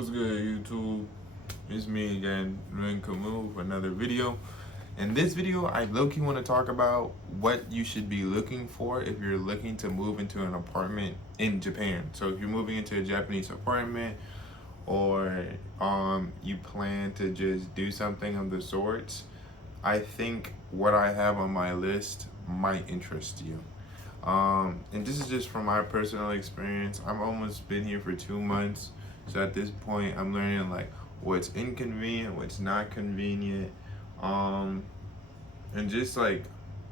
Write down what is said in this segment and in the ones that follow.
What's good, YouTube? It's me again, Ruin Kamu, for another video. In this video, I low-key want to talk about what you should be looking for if you're looking to move into an apartment in Japan. So if you're moving into a Japanese apartment, or you plan to just do something of the sorts, I think what I have on my list might interest you. And this is just from my personal experience. I've almost been here for 2 months. So at this point, I'm learning like what's inconvenient, what's not convenient, and just like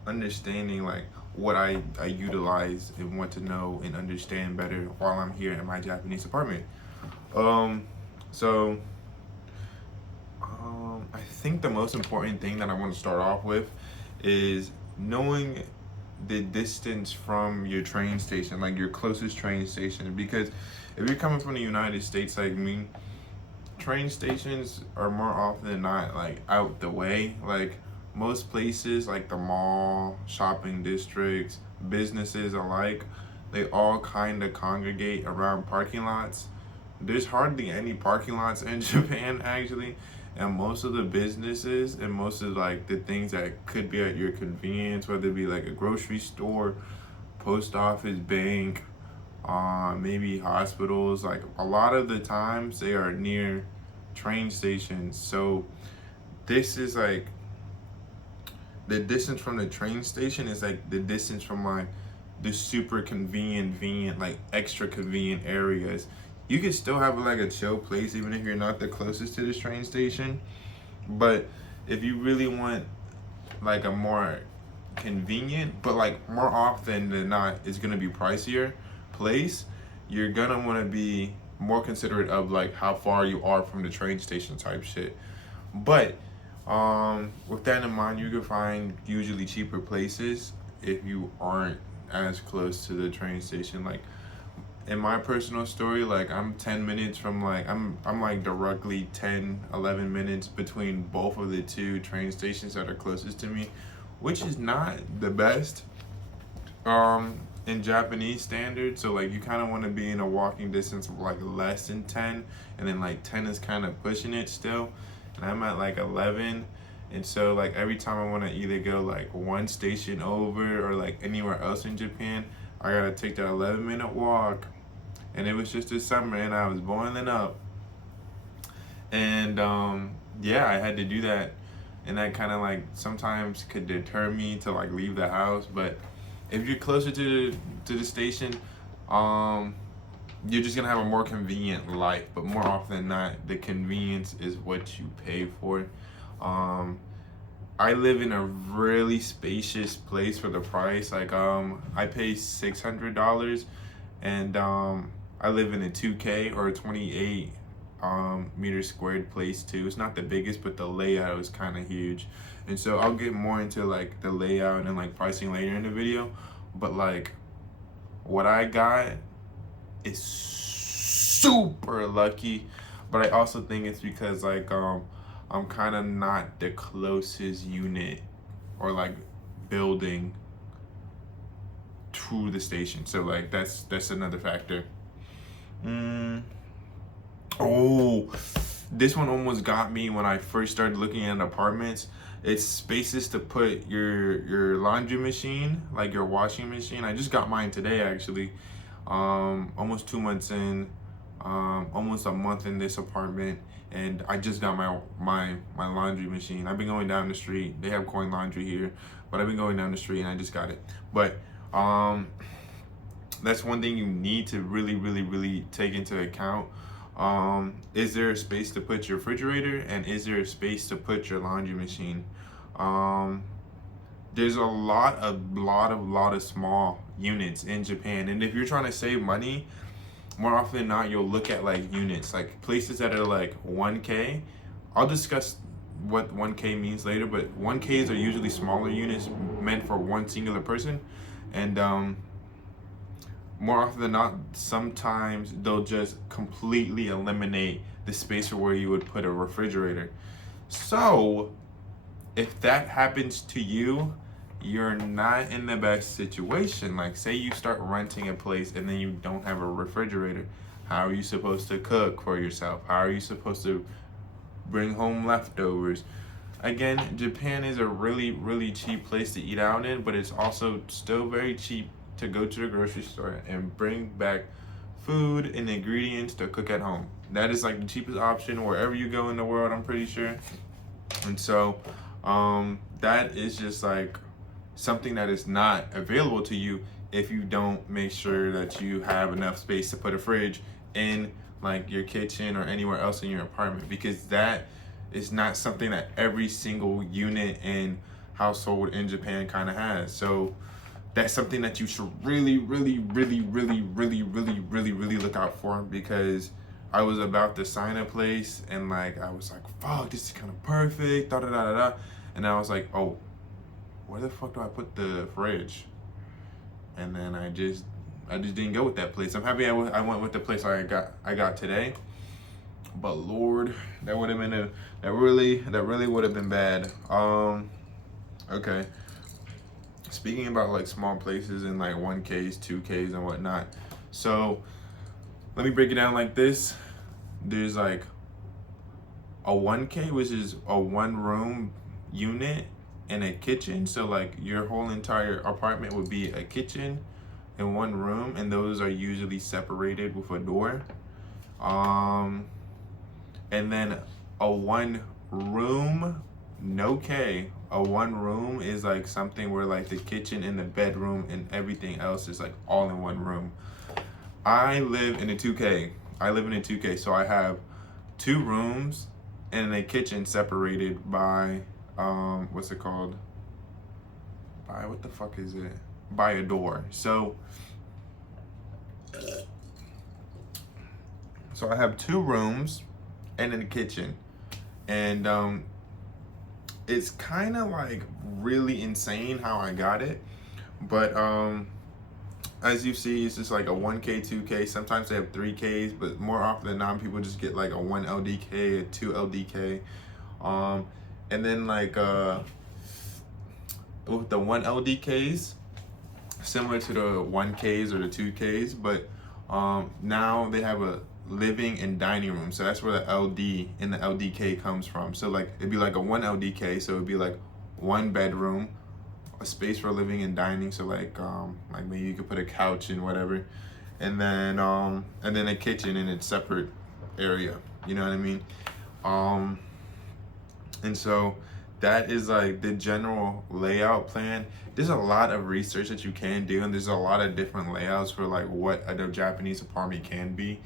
understanding like what I utilize and want to know and understand better while I'm here in my Japanese apartment. So I think the most important thing that I want to start off with is knowing the distance from your train station, like your closest train station. Because if you're coming from the United States like me, train stations are more often than not like out the way. Like most places, like the mall, shopping districts, businesses alike, they all kind of congregate around parking lots. There's hardly any parking lots in Japan actually, and most of the businesses and most of like the things that could be at your convenience, whether it be like a grocery store, post office, bank, maybe hospitals, like a lot of the times they are near train stations. So this is like the distance from the train station is like the distance from like the super convenient, like extra convenient areas. You could still have like a chill place even if you're not the closest to this train station. But if you really want like a more convenient, but like more often than not, it's gonna be pricier place, you're gonna want to be more considerate of like how far you are from the train station type shit. But with that in mind, you can find usually cheaper places if you aren't as close to the train station. Like in my personal story, like I'm 10 minutes from like I'm like directly 10-11 minutes between both of the two train stations that are closest to me, which is not the best in Japanese standards. So like you kind of want to be in a walking distance of like less than 10, and then like 10 is kind of pushing it still, and I'm at like 11. And so like every time I want to either go like one station over or like anywhere else in Japan, I gotta take that 11-minute walk. And it was just this summer and I was boiling up, and yeah, I had to do that. And that kind of like sometimes could deter me to like leave the house. But if you're closer to the station, you're just gonna have a more convenient life. But more often than not, the convenience is what you pay for. I live in a really spacious place for the price. Like I pay $600, and I live in a 2K or a 28 meter squared place too. It's not the biggest, but the layout is kind of huge. And so I'll get more into like the layout and like pricing later in the video. But like what I got is super lucky. But I also think it's because like I'm kind of not the closest unit or like building to the station. So like that's another factor. Oh, this one almost got me when I first started looking at apartments. It's spaces to put your laundry machine, like your washing machine. I just got mine today actually. Almost 2 months in, almost a month in this apartment, and I just got my laundry machine. I've been going down the street. They have coin laundry here, but I've been going down the street and I just got it. But that's one thing you need to really take into account. Is there a space to put your refrigerator, and is there a space to put your laundry machine? There's a lot of small units in Japan, and if you're trying to save money, more often than not, you'll look at like units, like places that are like 1K. I'll discuss what 1K means later, but 1Ks are usually smaller units meant for one singular person. And more often than not, sometimes they'll just completely eliminate the space for where you would put a refrigerator. So if that happens to you, you're not in the best situation. Like say you start renting a place and then you don't have a refrigerator. How are you supposed to cook for yourself? How are you supposed to bring home leftovers? Again, Japan is a really, really cheap place to eat out in, but it's also still very cheap to go to the grocery store and bring back food and ingredients to cook at home. That is like the cheapest option wherever you go in the world, I'm pretty sure. And so that is just like something that is not available to you if you don't make sure that you have enough space to put a fridge in like your kitchen or anywhere else in your apartment, because that is not something that every single unit and household in Japan kind of has. So that's something that you should really, really, really, really, really, really, really, really look out for, because I was about to sign a place and like I was like, fuck, this is kind of perfect, da da da da da, and I was like, oh, where the fuck do I put the fridge? And then I just didn't go with that place. I'm happy I went with the place I got today. But Lord, that would have been that really would have been bad. Okay. Speaking about like small places and like 1Ks, 2Ks and whatnot. So let me break it down like this. There's like a 1K, which is a 1-room unit and a kitchen. So like your whole entire apartment would be a kitchen and 1 room, and those are usually separated with a door. And then a 1 room, no K, a 1 room is like something where like the kitchen and the bedroom and everything else is like all in 1 room. I live in a 2K. So I have 2 rooms and a kitchen separated by what's it called? What the fuck is it? By a door. So I have 2 rooms and in the kitchen, and it's kind of like really insane how I got it, but as you see, it's just like a 1K, 2K. Sometimes they have 3Ks, but more often than not, people just get like a 1 LDK, a 2 LDK, and then like with the 1 LDKs, similar to the 1Ks or the 2Ks, but now they have a living and dining room. So that's where the LD and the LDK comes from. So like it'd be like a 1 LDK, so it'd be like 1 bedroom, a space for living and dining. So like maybe you could put a couch and whatever, and then a kitchen in its separate area. You know what I mean? And so that is like the general layout plan. There's a lot of research that you can do, and there's a lot of different layouts for like what a Japanese apartment can be.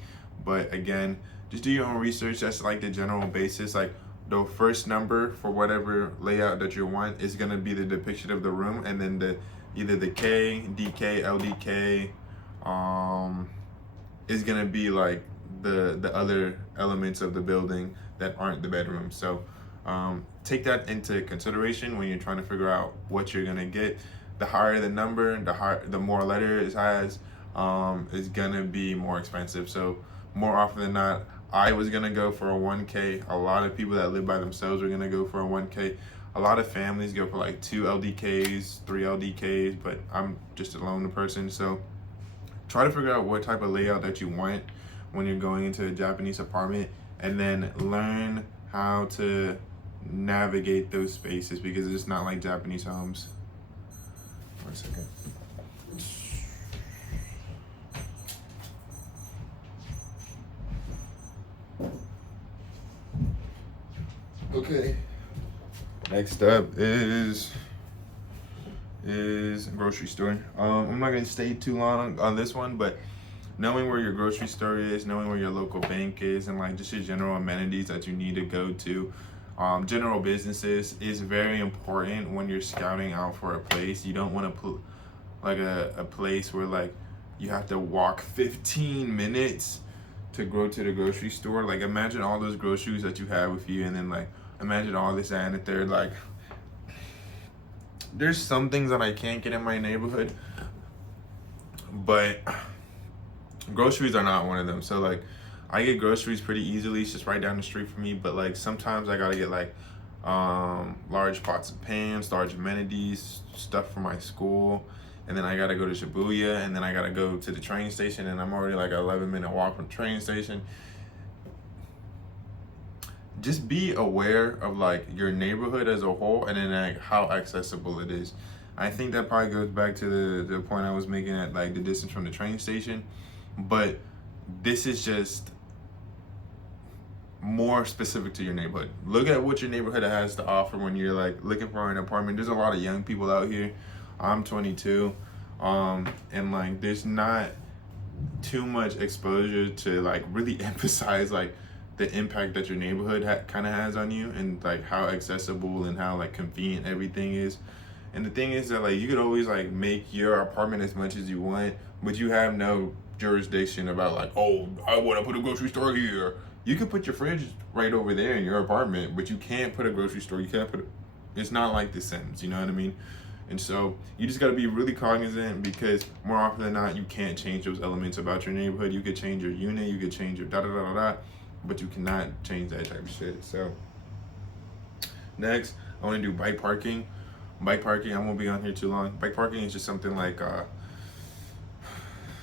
But again, just do your own research. That's like the general basis. Like the first number for whatever layout that you want is gonna be the depiction of the room, and then either the K, DK, LDK is gonna be like the other elements of the building that aren't the bedroom. So take that into consideration when you're trying to figure out what you're gonna get. The higher the number, the more letters it has, is gonna be more expensive. So more often than not, I was gonna go for a 1K. A lot of people that live by themselves are gonna go for a 1K. A lot of families go for like 2 LDKs, 3 LDKs, but I'm just a lone person. So try to figure out what type of layout that you want when you're going into a Japanese apartment, and then learn how to navigate those spaces, because it's not like Japanese homes. 1 second. Okay. Next up is grocery store. I'm not gonna stay too long on this one, but knowing where your grocery store is, knowing where your local bank is, and like just your general amenities that you need to go to, general businesses is very important when you're scouting out for a place. You don't want to put like a place where like you have to walk 15 minutes to go to the grocery store. Like imagine all those groceries that you have with you, and then like imagine all this and that they're like, there's some things that I can't get in my neighborhood, but groceries are not one of them. So like I get groceries pretty easily. It's just right down the street from me, but like sometimes I gotta get like large pots and pans, large amenities, stuff for my school, and then I gotta go to Shibuya, and then I gotta go to the train station, and I'm already like an 11-minute walk from the train station. Just be aware of like your neighborhood as a whole, and then like how accessible it is. I think that probably goes back to the point I was making at like the distance from the train station, but this is just more specific to your neighborhood. Look at what your neighborhood has to offer when you're like looking for an apartment. There's a lot of young people out here. I'm 22, and like there's not too much exposure to like really emphasize like the impact that your neighborhood kind of has on you, and like how accessible and how like convenient everything is. And the thing is that like you could always like make your apartment as much as you want, but you have no jurisdiction about like, oh, I want to put a grocery store here. You could put your fridge right over there in your apartment, but you can't put a grocery store. You can't put it's not like The Sims, you know what I mean? And so you just got to be really cognizant, because more often than not, you can't change those elements about your neighborhood. You could change your unit, you could change your da-da-da-da-da, but you cannot change that type of shit. So next, I want to do bike parking. Bike parking, I won't be on here too long. Bike parking is just something like,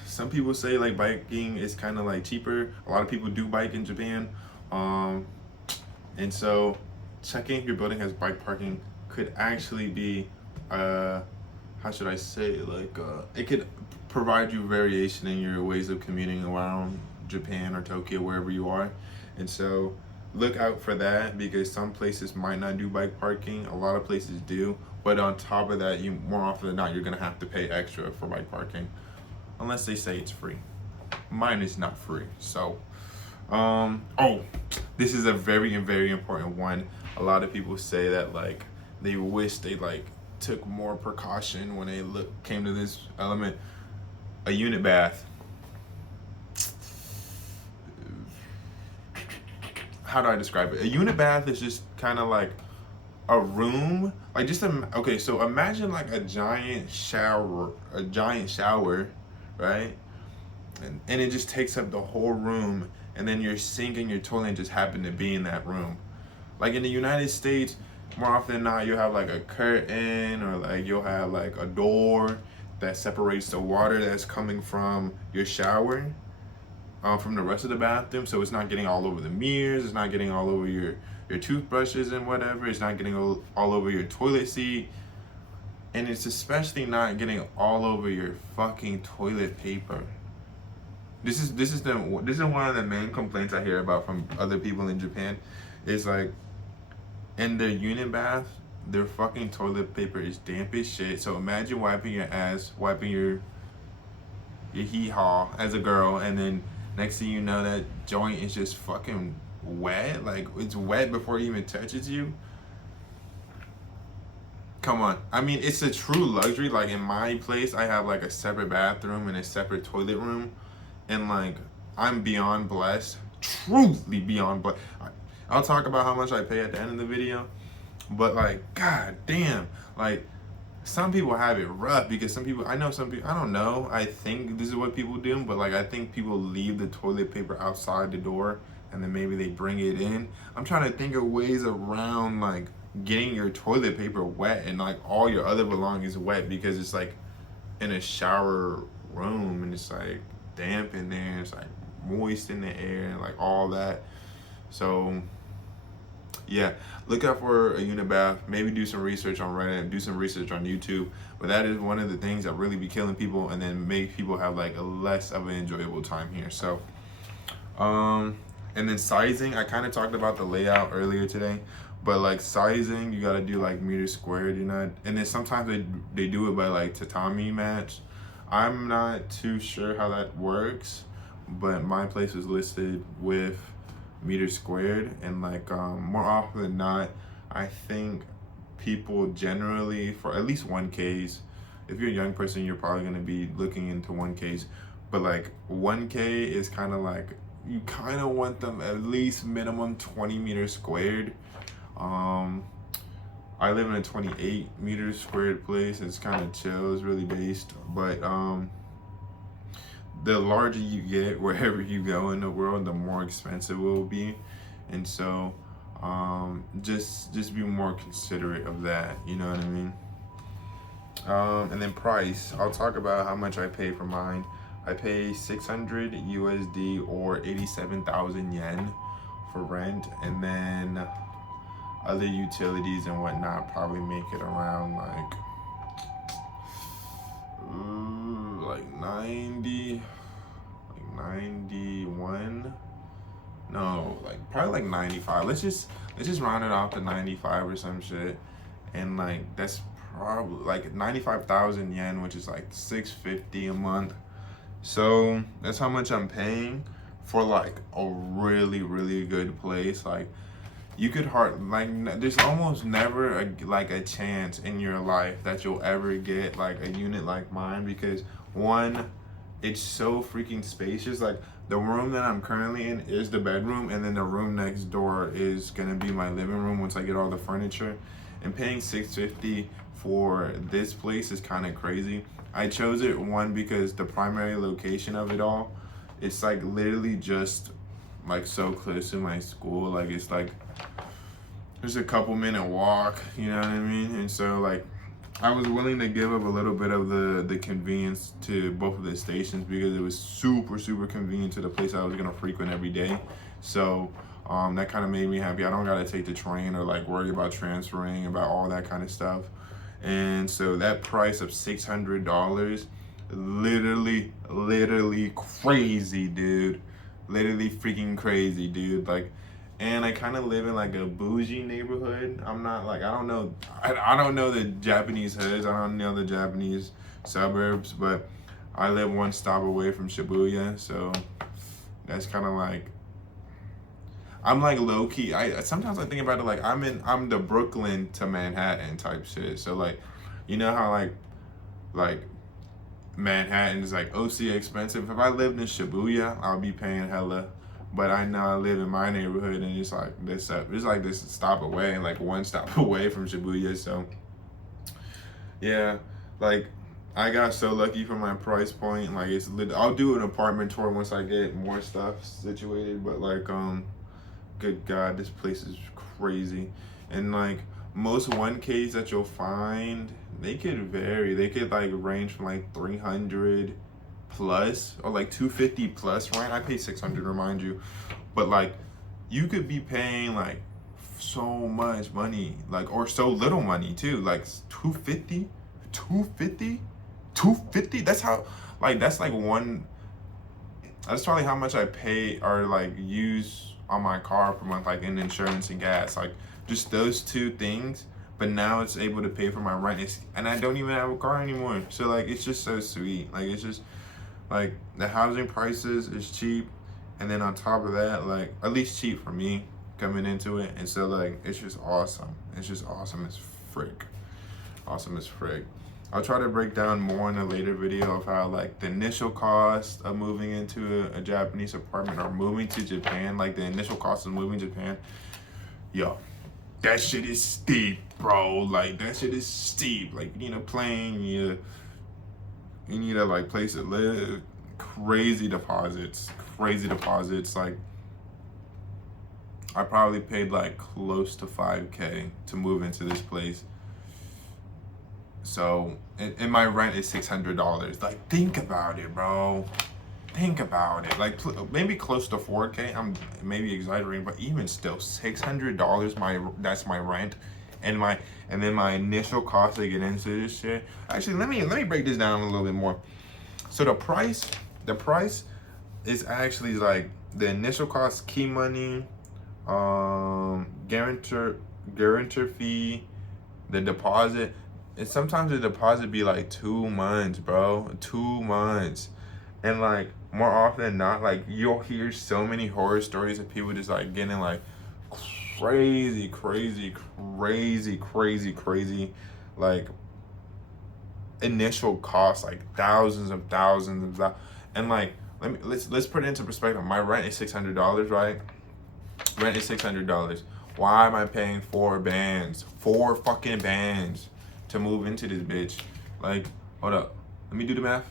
some people say like biking is kind of like cheaper. A lot of people do bike in Japan. And so checking if your building has bike parking could actually be, how should I say, like, it could provide you variation in your ways of commuting around Japan or Tokyo, wherever you are. And so look out for that, because some places might not do bike parking. A lot of places do. But on top of that, you more often than not, you're gonna have to pay extra for bike parking, unless they say it's free. Mine is not free. So, oh, this is a very, very important one. A lot of people say that like they wish they like took more precaution when they came to this element. A unit bath. How do I describe it? A unit bath is just kind of like a room, like just okay. So imagine like a giant shower, right? And it just takes up the whole room, and then your sink and your toilet just happen to be in that room. Like in the United States, more often than not, you'll have like a curtain, or like you'll have like a door that separates the water that's coming from your shower from the rest of the bathroom, so it's not getting all over the mirrors, it's not getting all over your toothbrushes and whatever, it's not getting all over your toilet seat, and it's especially not getting all over your fucking toilet paper. This is one of the main complaints I hear about from other people in Japan, is like in their unit bath, their fucking toilet paper is damp as shit. So imagine wiping your ass, wiping your hee-haw as a girl, and then next thing you know, that joint is just fucking wet. Like, it's wet before it even touches you. Come on. I mean, it's a true luxury. Like, in my place, I have, like, a separate bathroom and a separate toilet room. And, like, I'm beyond blessed. Truly beyond blessed. I'll talk about how much I pay at the end of the video. But, like, god damn. Like, some people have it rough, because some people, I don't know, I think this is what people do, but like I think people leave the toilet paper outside the door, and then maybe they bring it in. I'm trying to think of ways around like getting your toilet paper wet and like all your other belongings wet, because it's like in a shower room and it's like damp in there, it's like moist in the air and like all that. So yeah, look out for a unit bath. Maybe do some research on Reddit, do some research on YouTube. But that is one of the things that really be killing people, and then make people have like a less of an enjoyable time here. So, and then sizing. I kind of talked about the layout earlier today, but like sizing, you gotta do like meters squared. You know, and then sometimes they do it by like tatami mats. I'm not too sure how that works, but my place was listed with meters squared, and like more often than not, I think people generally, for at least 1Ks, if you're a young person, you're probably going to be looking into 1Ks, but like 1K is kind of like, you kind of want them at least minimum 20 meters squared. I live in a 28 meters squared place. It's kind of chill, it's really based, but the larger you get, wherever you go in the world, the more expensive it will be. And so just be more considerate of that, you know what I mean? And then price, I'll talk about how much I pay for mine. I pay 600 USD or 87,000 yen for rent, and then other utilities and whatnot probably make it around like 90, like 91. No, like probably like 95. Let's just round it off to 95 or some shit. And like that's probably like 95,000 yen, which is like 650 a month. So that's how much I'm paying for like a really really good place. Like you could there's almost never like a chance in your life that you'll ever get like a unit like mine, because one, it's so freaking spacious. Like the room that I'm currently in is the bedroom, and then the room next door is gonna be my living room once I get all the furniture. And paying 650 for this place is kind of crazy. I chose it, one, because the primary location of it all, it's like literally just like so close to my school. Like it's like there's a couple minute walk, you know what I mean? And so like I was willing to give up a little bit of the convenience to both of the stations, because it was super super convenient to the place I was gonna frequent every day. So that kind of made me happy. I don't gotta take the train or like worry about transferring, about all that kind of stuff. And so that price of $600, literally crazy, dude. Literally freaking crazy, dude. Like, and I kind of live in like a bougie neighborhood. I'm not like, I don't know the Japanese hoods. I don't know the Japanese suburbs, but I live one stop away from Shibuya, so that's kind of like, I'm like low key. I sometimes I think about it like I'm the Brooklyn to Manhattan type shit. So like, you know how like Manhattan is like OC expensive. If I lived in Shibuya, I'll be paying hella. But I know I live in my neighborhood, and it's like this stop away, like one stop away from Shibuya. So yeah, like I got so lucky for my price point. Like I'll do an apartment tour once I get more stuff situated. But like good God, this place is crazy. And like most 1Ks that you'll find, they could vary. They could like range from like 300 plus or like 250 plus, right? I pay 600, remind you. But like you could be paying like so much money, like, or so little money too, like 250, 250. That's how, like, that's like one, that's probably how much I pay or like use on my car per month, like in insurance and gas, like just those two things. But now it's able to pay for my rent, and I don't even have a car anymore. So like it's just so sweet. Like it's just like the housing prices is cheap, and then on top of that, like at least cheap for me coming into it. And so like it's just awesome. It's just awesome as frick. Awesome as frick. I'll try to break down more in a later video of how like the initial cost of moving into a Japanese apartment or moving to Japan, like the initial cost of moving to Japan. Yo, that shit is steep, bro. Like that shit is steep. Like you need a plane, you need a like place to live. Crazy deposits. Like I probably paid like close to 5K to move into this place. So, and my rent is $600. Like, think about it, bro. Think about it. Like, maybe close to 4K. I'm maybe exaggerating, but even still, $600. That's my rent, and then my initial cost to get into this shit. Actually, let me break this down a little bit more. So the price is actually like the initial cost, key money, guarantor fee, the deposit. And sometimes the deposit be like 2 months, bro. 2 months. And like more often than not, like you'll hear so many horror stories of people just like getting like crazy like initial costs, like thousands of and like let's put it into perspective. My rent is $600, right? Rent is $600. Why am I paying 4 fucking bands to move into this bitch? Like, hold up, let me do the math.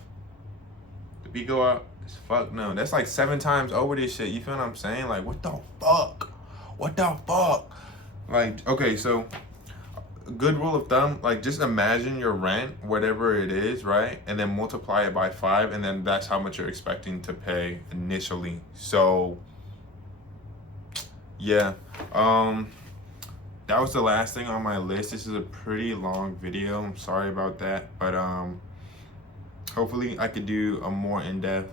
The beat go up. It's fuck no. That's like 7 times over this shit. You feel what I'm saying? Like, what the fuck? Like, okay, so good rule of thumb, like just imagine your rent, whatever it is, right? And then multiply it by 5, and then that's how much you're expecting to pay initially. So yeah, that was the last thing on my list. This is a pretty long video. I'm sorry about that, but hopefully I could do a more in-depth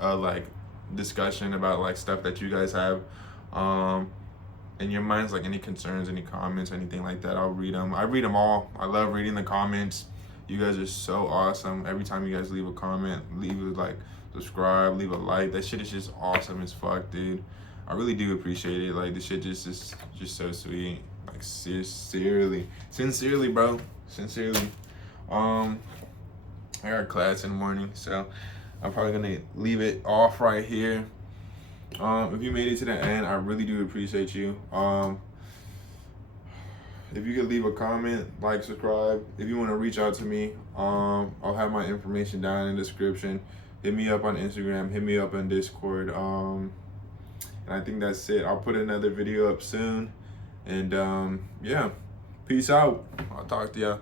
like discussion about like stuff that you guys have in your minds, like any concerns, any comments, anything like that. I'll read them. I read them all. I love reading the comments. You guys are so awesome. Every time you guys leave a comment, leave a like, subscribe, leave a like. That shit is just awesome as fuck, dude. I really do appreciate it. Like, this shit just so sweet. Like, sincerely, bro. Sincerely. I got class in the morning, so I'm probably gonna leave it off right here. If you made it to the end, I really do appreciate you. If you could leave a comment, like, subscribe. If you want to reach out to me, I'll have my information down in the description. Hit me up on Instagram, hit me up on Discord. And I think that's it. I'll put another video up soon. And yeah, peace out. I'll talk to ya.